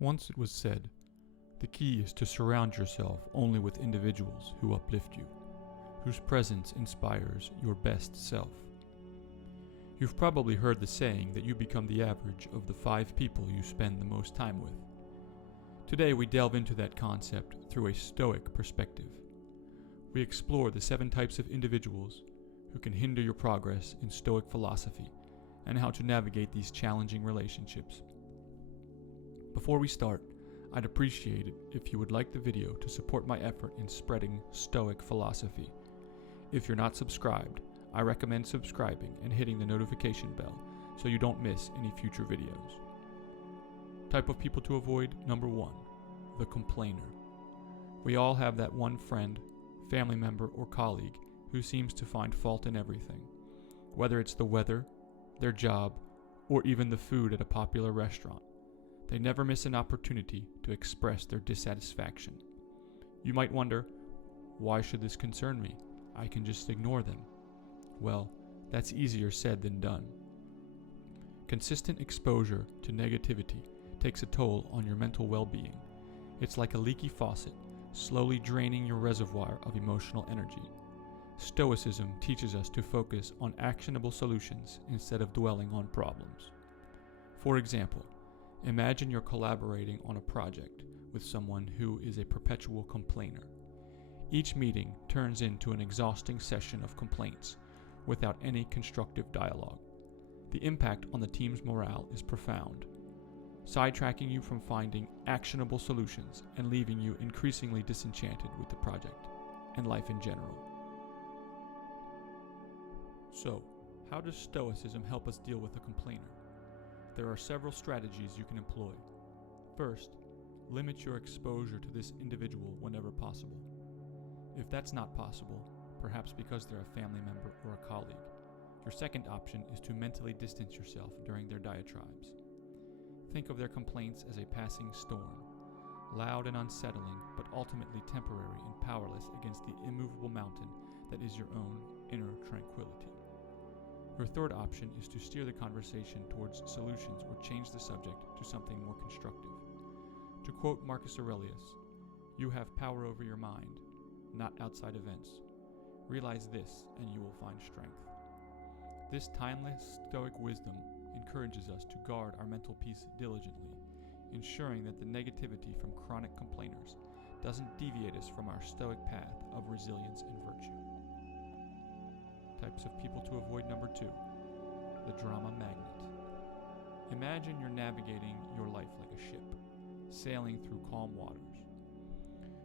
Once it was said, the key is to surround yourself only with individuals who uplift you, whose presence inspires your best self. You've probably heard the saying that you become the average of the 5 people you spend the most time with. Today we delve into that concept through a Stoic perspective. We explore the 7 types of individuals who can hinder your progress in Stoic philosophy and how to navigate these challenging relationships. Before we start, I'd appreciate it if you would like the video to support my effort in spreading Stoic philosophy. If you're not subscribed, I recommend subscribing and hitting the notification bell so you don't miss any future videos. Type of people to avoid: number 1, the complainer. We all have that one friend, family member, or colleague who seems to find fault in everything, whether it's the weather, their job, or even the food at a popular restaurant. They never miss an opportunity to express their dissatisfaction. You might wonder, why should this concern me? I can just ignore them. Well, that's easier said than done. Consistent exposure to negativity takes a toll on your mental well-being. It's like a leaky faucet, slowly draining your reservoir of emotional energy. Stoicism teaches us to focus on actionable solutions instead of dwelling on problems. For example, imagine you're collaborating on a project with someone who is a perpetual complainer. Each meeting turns into an exhausting session of complaints without any constructive dialogue. The impact on the team's morale is profound, sidetracking you from finding actionable solutions and leaving you increasingly disenchanted with the project and life in general. So, how does Stoicism help us deal with a complainer? There are several strategies you can employ. First, limit your exposure to this individual whenever possible. If that's not possible, perhaps because they're a family member or a colleague, your second option is to mentally distance yourself during their diatribes. Think of their complaints as a passing storm, loud and unsettling, but ultimately temporary and powerless against the immovable mountain that is your own inner tranquility. Your third option is to steer the conversation towards solutions or change the subject to something more constructive. To quote Marcus Aurelius, "You have power over your mind, not outside events. Realize this and you will find strength." This timeless Stoic wisdom encourages us to guard our mental peace diligently, ensuring that the negativity from chronic complainers doesn't deviate us from our Stoic path of resilience and virtue. Types of people to avoid: number 2, the drama magnet. Imagine you're navigating your life like a ship, sailing through calm waters.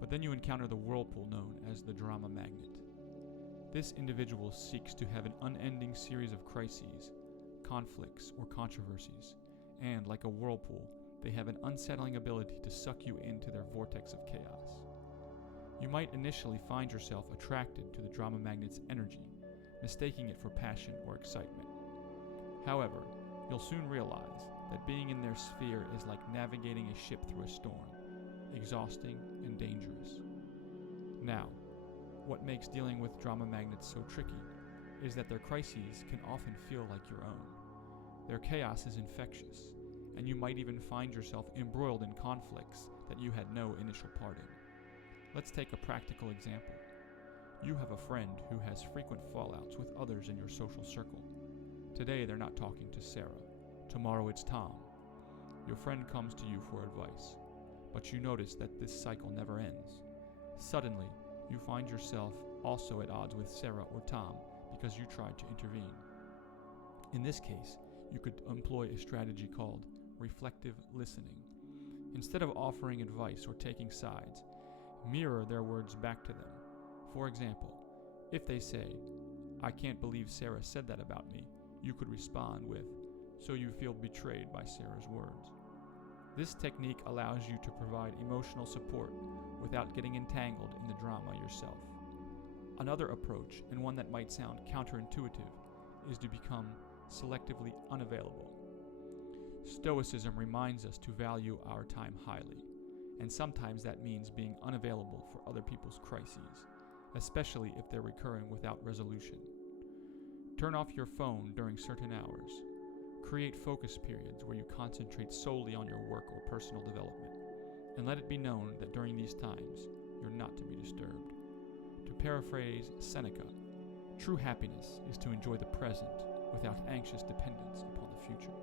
But then you encounter the whirlpool known as the drama magnet. This individual seeks to have an unending series of crises, conflicts, or controversies, and like a whirlpool, they have an unsettling ability to suck you into their vortex of chaos. You might initially find yourself attracted to the drama magnet's energy, mistaking it for passion or excitement. However, you'll soon realize that being in their sphere is like navigating a ship through a storm, exhausting and dangerous. Now, what makes dealing with drama magnets so tricky is that their crises can often feel like your own. Their chaos is infectious, and you might even find yourself embroiled in conflicts that you had no initial part in. Let's take a practical example. You have a friend who has frequent fallouts with others in your social circle. Today they're not talking to Sarah. Tomorrow it's Tom. Your friend comes to you for advice, but you notice that this cycle never ends. Suddenly, you find yourself also at odds with Sarah or Tom because you tried to intervene. In this case, you could employ a strategy called reflective listening. Instead of offering advice or taking sides, mirror their words back to them. For example, if they say, "I can't believe Sarah said that about me," you could respond with, "So you feel betrayed by Sarah's words." This technique allows you to provide emotional support without getting entangled in the drama yourself. Another approach, and one that might sound counterintuitive, is to become selectively unavailable. Stoicism reminds us to value our time highly, and sometimes that means being unavailable for other people's crises, especially if they're recurring without resolution. Turn off your phone during certain hours. Create focus periods where you concentrate solely on your work or personal development, and let it be known that during these times, you're not to be disturbed. To paraphrase Seneca, true happiness is to enjoy the present without anxious dependence upon the future.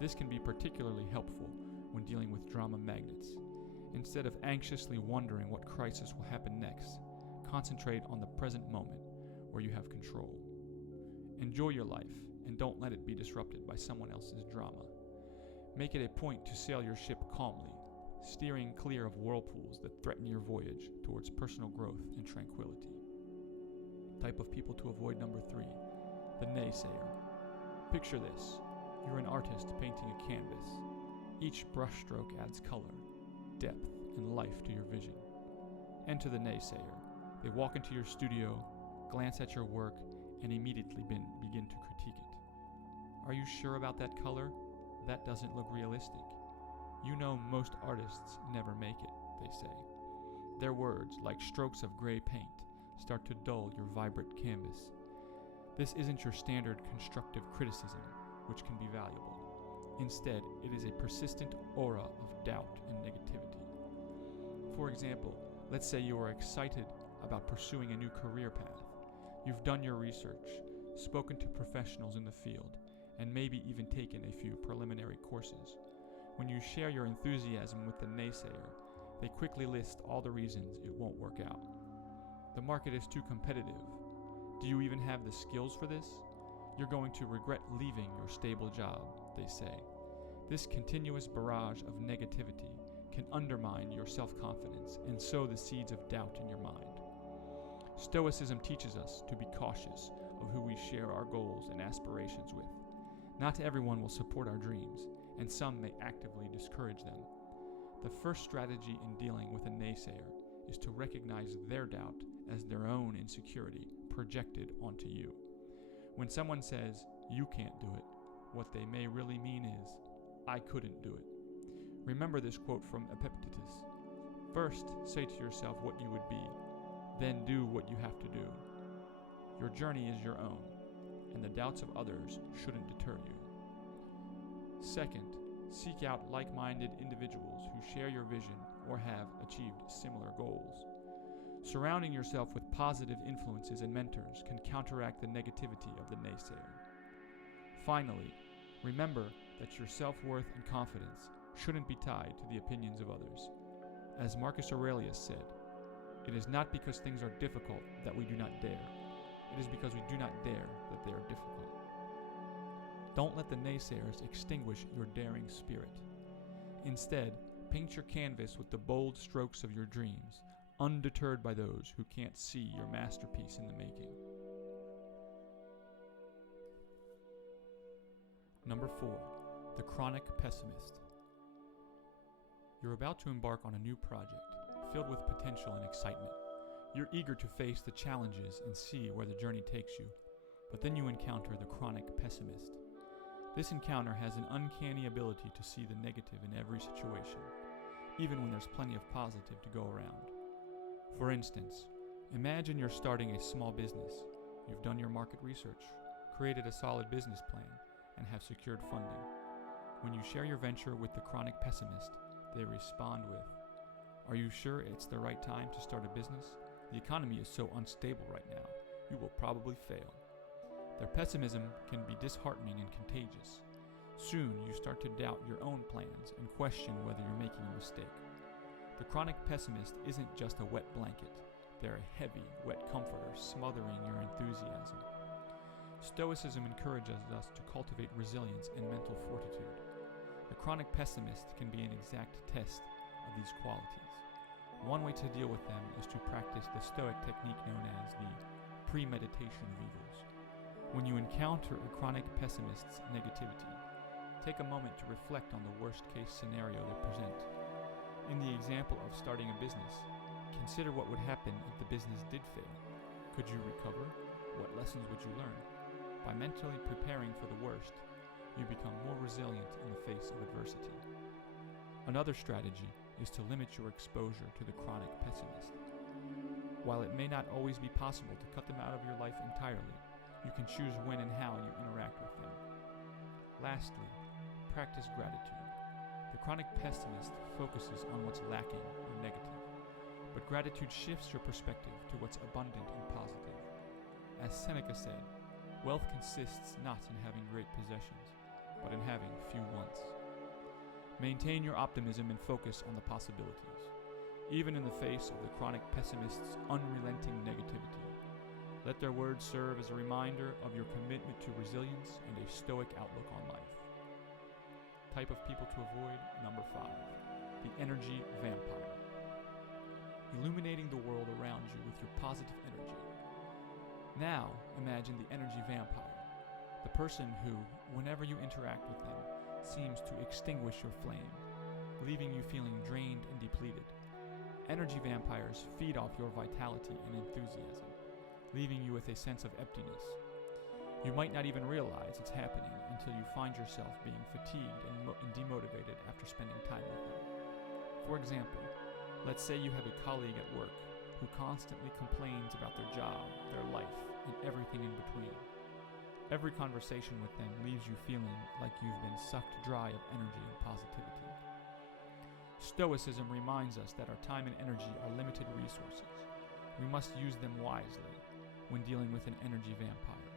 This can be particularly helpful when dealing with drama magnets. Instead of anxiously wondering what crisis will happen next, concentrate on the present moment where you have control. Enjoy your life and don't let it be disrupted by someone else's drama. Make it a point to sail your ship calmly, steering clear of whirlpools that threaten your voyage towards personal growth and tranquility. Type of people to avoid: number 3, the naysayer. Picture this. You're an artist painting a canvas. Each brushstroke adds color, depth, and life to your vision. Enter the naysayer. They walk into your studio, glance at your work, and immediately begin to critique it. Are you sure about that color? That doesn't look realistic. You know most artists never make it, they say. Their words, like strokes of gray paint, start to dull your vibrant canvas. This isn't your standard constructive criticism, which can be valuable. Instead, it is a persistent aura of doubt and negativity. For example, let's say you are excited about pursuing a new career path. You've done your research, spoken to professionals in the field, and maybe even taken a few preliminary courses. When you share your enthusiasm with the naysayer, they quickly list all the reasons it won't work out. The market is too competitive. Do you even have the skills for this? You're going to regret leaving your stable job, they say. This continuous barrage of negativity can undermine your self-confidence and sow the seeds of doubt in your mind. Stoicism teaches us to be cautious of who we share our goals and aspirations with. Not everyone will support our dreams, and some may actively discourage them. The first strategy in dealing with a naysayer is to recognize their doubt as their own insecurity projected onto you. When someone says, "You can't do it," what they may really mean is, "I couldn't do it." Remember this quote from Epictetus. First, say to yourself what you would be, then do what you have to do. Your journey is your own, and the doubts of others shouldn't deter you. Second, seek out like-minded individuals who share your vision or have achieved similar goals. Surrounding yourself with positive influences and mentors can counteract the negativity of the naysayer. Finally, remember that your self-worth and confidence shouldn't be tied to the opinions of others. As Marcus Aurelius said, "It is not because things are difficult that we do not dare. It is because we do not dare that they are difficult." Don't let the naysayers extinguish your daring spirit. Instead, paint your canvas with the bold strokes of your dreams, undeterred by those who can't see your masterpiece in the making. Number 4, the chronic pessimist. You're about to embark on a new project, filled with potential and excitement. You're eager to face the challenges and see where the journey takes you, but then you encounter the chronic pessimist. This encounter has an uncanny ability to see the negative in every situation, even when there's plenty of positive to go around. For instance, imagine you're starting a small business. You've done your market research, created a solid business plan, and have secured funding. When you share your venture with the chronic pessimist, they respond with, "Are you sure it's the right time to start a business? The economy is so unstable right now. You will probably fail." Their pessimism can be disheartening and contagious. Soon you start to doubt your own plans and question whether you're making a mistake. The chronic pessimist isn't just a wet blanket. They're a heavy, wet comforter smothering your enthusiasm. Stoicism encourages us to cultivate resilience and mental fortitude. The chronic pessimist can be an exact test of these qualities. One way to deal with them is to practice the Stoic technique known as the premeditation of evils. When you encounter a chronic pessimist's negativity, take a moment to reflect on the worst-case scenario they present. In the example of starting a business, consider what would happen if the business did fail. Could you recover? What lessons would you learn? By mentally preparing for the worst, you become more resilient in the face of adversity. Another strategy is to limit your exposure to the chronic pessimist. While it may not always be possible to cut them out of your life entirely, you can choose when and how you interact with them. Lastly, practice gratitude. The chronic pessimist focuses on what's lacking or negative, but gratitude shifts your perspective to what's abundant and positive. As Seneca said, wealth consists not in having great possessions, but in having few wants. Maintain your optimism and focus on the possibilities, even in the face of the chronic pessimist's unrelenting negativity. Let their words serve as a reminder of your commitment to resilience and a stoic outlook on life. Type of people to avoid, number 5, the energy vampire. Illuminating the world around you with your positive energy. Now, imagine the energy vampire, the person who, whenever you interact with them, seems to extinguish your flame, leaving you feeling drained and depleted. Energy vampires feed off your vitality and enthusiasm, leaving you with a sense of emptiness. You might not even realize it's happening until you find yourself being fatigued and demotivated after spending time with them. For example, let's say you have a colleague at work who constantly complains about their job, their life, and everything in between. Every conversation with them leaves you feeling like you've been sucked dry of energy and positivity. Stoicism reminds us that our time and energy are limited resources. We must use them wisely when dealing with an energy vampire.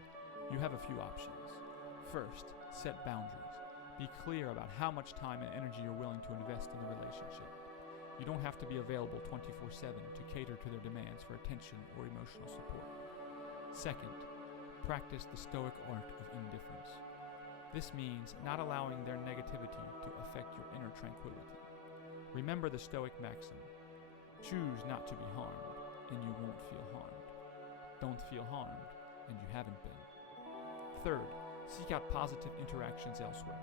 You have a few options. First, set boundaries. Be clear about how much time and energy you're willing to invest in the relationship. You don't have to be available 24/7 to cater to their demands for attention or emotional support. Second, practice the Stoic art of indifference. This means not allowing their negativity to affect your inner tranquility. Remember the Stoic maxim, choose not to be harmed, and you won't feel harmed. Don't feel harmed, and you haven't been. Third, seek out positive interactions elsewhere.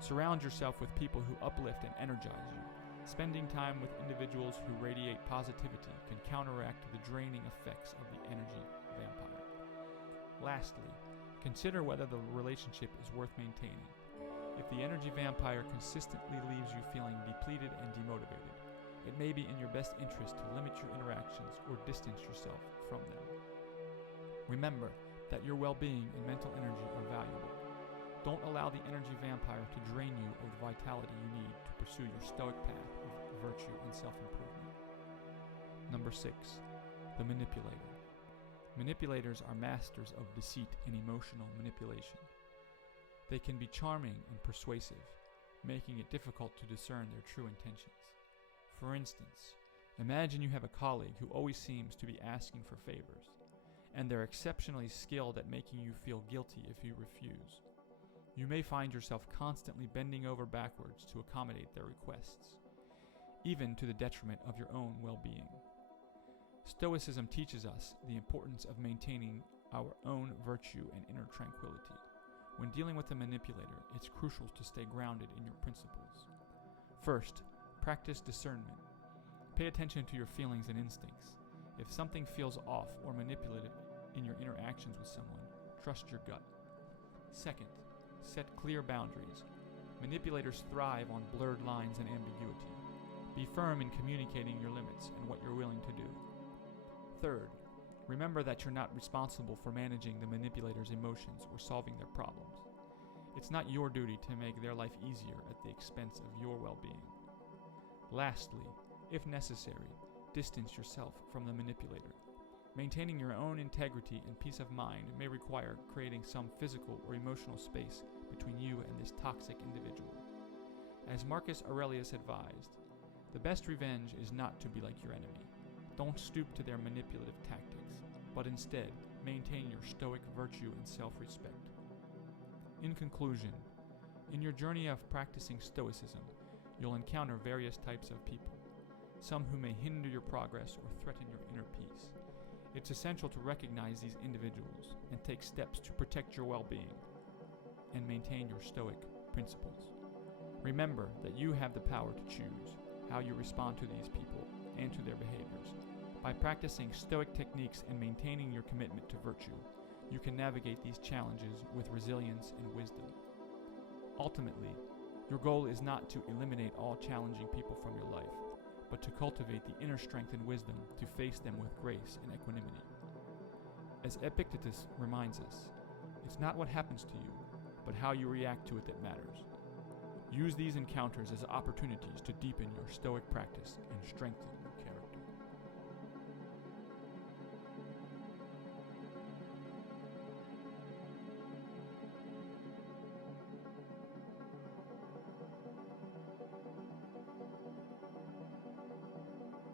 Surround yourself with people who uplift and energize you. Spending time with individuals who radiate positivity can counteract the draining effects of the energy vampire. Lastly, consider whether the relationship is worth maintaining. If the energy vampire consistently leaves you feeling depleted and demotivated, it may be in your best interest to limit your interactions or distance yourself from them. Remember that your well-being and mental energy are valuable. Don't allow the energy vampire to drain you of the vitality you need to pursue your stoic path of virtue and self-improvement. Number 6, the manipulator. Manipulators are masters of deceit and emotional manipulation. They can be charming and persuasive, making it difficult to discern their true intentions. For instance, imagine you have a colleague who always seems to be asking for favors, and they're exceptionally skilled at making you feel guilty if you refuse. You may find yourself constantly bending over backwards to accommodate their requests, even to the detriment of your own well-being. Stoicism teaches us the importance of maintaining our own virtue and inner tranquility. When dealing with a manipulator, it's crucial to stay grounded in your principles. First, practice discernment. Pay attention to your feelings and instincts. If something feels off or manipulative in your interactions with someone, trust your gut. Second, set clear boundaries. Manipulators thrive on blurred lines and ambiguity. Be firm in communicating your limits and what you're willing to do. Third, remember that you're not responsible for managing the manipulator's emotions or solving their problems. It's not your duty to make their life easier at the expense of your well-being. Lastly, if necessary, distance yourself from the manipulator. Maintaining your own integrity and peace of mind may require creating some physical or emotional space between you and this toxic individual. As Marcus Aurelius advised, the best revenge is not to be like your enemy. Don't stoop to their manipulative tactics, but instead maintain your stoic virtue and self-respect. In conclusion, in your journey of practicing Stoicism, you'll encounter various types of people, some who may hinder your progress or threaten your inner peace. It's essential to recognize these individuals and take steps to protect your well-being and maintain your stoic principles. Remember that you have the power to choose how you respond to these people and to their behaviors. By practicing stoic techniques and maintaining your commitment to virtue, you can navigate these challenges with resilience and wisdom. Ultimately, your goal is not to eliminate all challenging people from your life, but to cultivate the inner strength and wisdom to face them with grace and equanimity. As Epictetus reminds us, it's not what happens to you, but how you react to it that matters. Use these encounters as opportunities to deepen your Stoic practice and strengthen